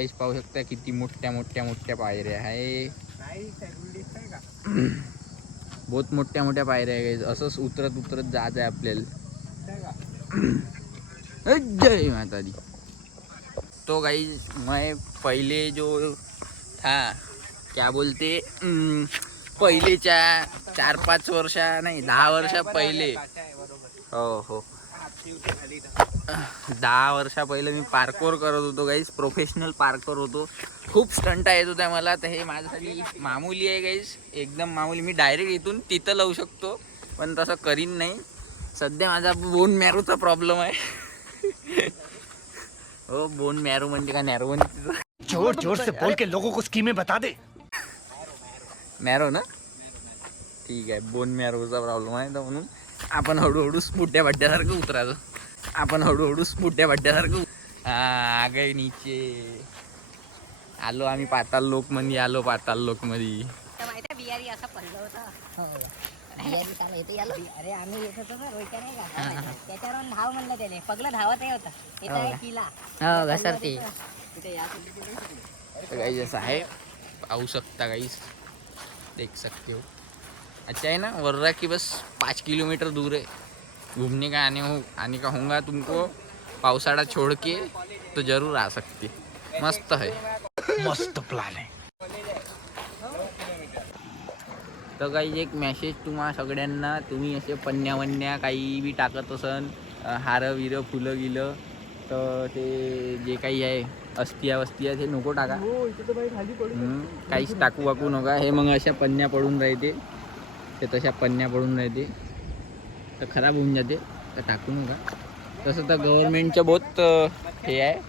गाईस पाहू शकता किती मोठ्या मोठ्या मोठ्या पायऱ्या आहे. बहुत मोठ्या मोठ्या पायऱ्या आहे गाईस. असंच उतरत उतरत जायचं आहे आपल्याला. जय माता दी. तो गाईस मैं पहले जो था क्या बोलते पहिलेच्या 4-5 वर्षा नाही 10 वर्षा पहिले, हो हो 10 वर्षा पहिले मी पार्कोर करत होतो गाईस. प्रोफेशनल पार्कोर होतो. खूप स्टंट येत होत्या मला. तर हे माझ्यासाठी मामूली आहे गाईस, एकदम मामूली. मी डायरेक्ट इथून तिथं लावू शकतो पण तसं करीन नाही. सध्या माझा बोन मॅरोचा प्रॉब्लेम आहे. हो बोन मॅरो म्हणजे का नॅरो म्हणजे जोर जोर से बोल के लोगों को स्कीमें बता दे. मॅरो ना, ठीक आहे. बोन मॅरोचा प्रॉब्लेम आहे तर म्हणून आपण हळूहळू स्पुट्या बड्ड्यासारखं उतरायचं. आपण हळूहळू स्पुट्या बड्ड्यासारखं आगे नीचे आलो आम्ही. पाताल लोक मध्ये आलो. पाताल लोक मध्ये बिहारी असा पडलं होतं. बिहारी चालू येते याला. अरे आम्ही येत होतो ना रोहित्या नाही का, त्याच्यावरून धाव म्हणलं त्याने. पगलं धावत हे होता. इथं आहे किला. हो घसरते. गाइस ऐसा है, पाहू सकता गाइस, देख सकते हो. अच्छा है ना वर्रा की बस 5 किलोमीटर दूर है. घूमने का आने का होगा तुमको पावसाड़ा छोड़ के तो जरूर आ सकते. मस्त है, मस्त प्लान है. तर गाइस एक मेसेज तुम्हा सगळ्यांना. तुम्ही असे पन्न्या वन्या काही बी टाकत असन, हारं विरं फुलं गिलं, तर ते जे काही आहे अस्तिया वस्तिया ते नको टाका. काहीच टाकू वाकू नका. हे मग अशा पन्न्या पडून राहते. ते तशा पन्न्या पडून राहते तर खराब होऊन जाते. तर टाकू नका. तसं तर गव्हर्नमेंटचं बहुत हे आहे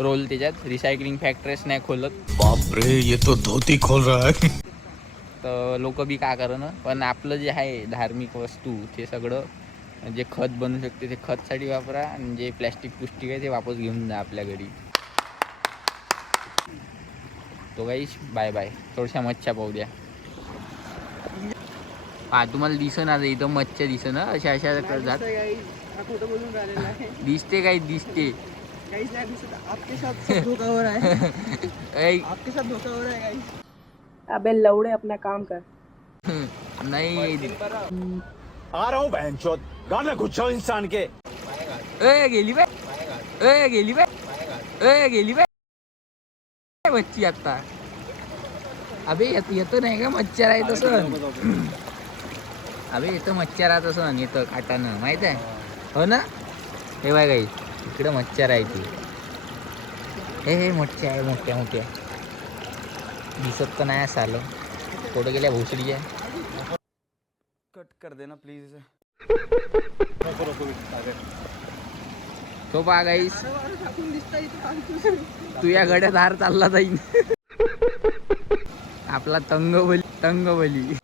रोल त्याच्यात. रिसायकलिंग फॅक्टरीज नाही खोलत. बाप रे, ये तो धोती खोल रहा है. तर लोक बी का करणं. पण आपलं जे आहे धार्मिक वस्तू ते सगळं जे खत बनू शकते ते खतसाठी वापरा. आणि जे प्लॅस्टिक पुस्टिक आहे ते वापस घेऊन जा आपल्या घरी. तो गाईस बाय बाय. थोड्याशा मच्छा पाहू द्या. तुम्हाला दिसना इथं मच्छा दिसना. अशा अशा करतात. दिसते काही दिसते. आपके साथ धोखा हो रहा है. आपके साथ धोखा हो रहा है गाइस. अबे लौड़े अपना काम कर. नाही आ रहा हूँ बहनचोद. गाना गुच्छो इंसान के. गेली बाय. गेली बाय. गेली बाय मच्छी आता. अबे येतं नाही का मच्छर आहे तसं. अबे येतं मच्छर आहे तसं. येतं काटानं माहित आहे हो ना. हे बाय गाई इकडं मच्छर आहे ती. हे मच्छी आहे मोठ्या मोठ्या. दिसत तर नाही असं आलं. कुठं गेल्या भोसडीच्या. कट कर देना प्लीज. तो पहा गाईस तू या गड्यात हार चालला जाईन. आपला तंगबली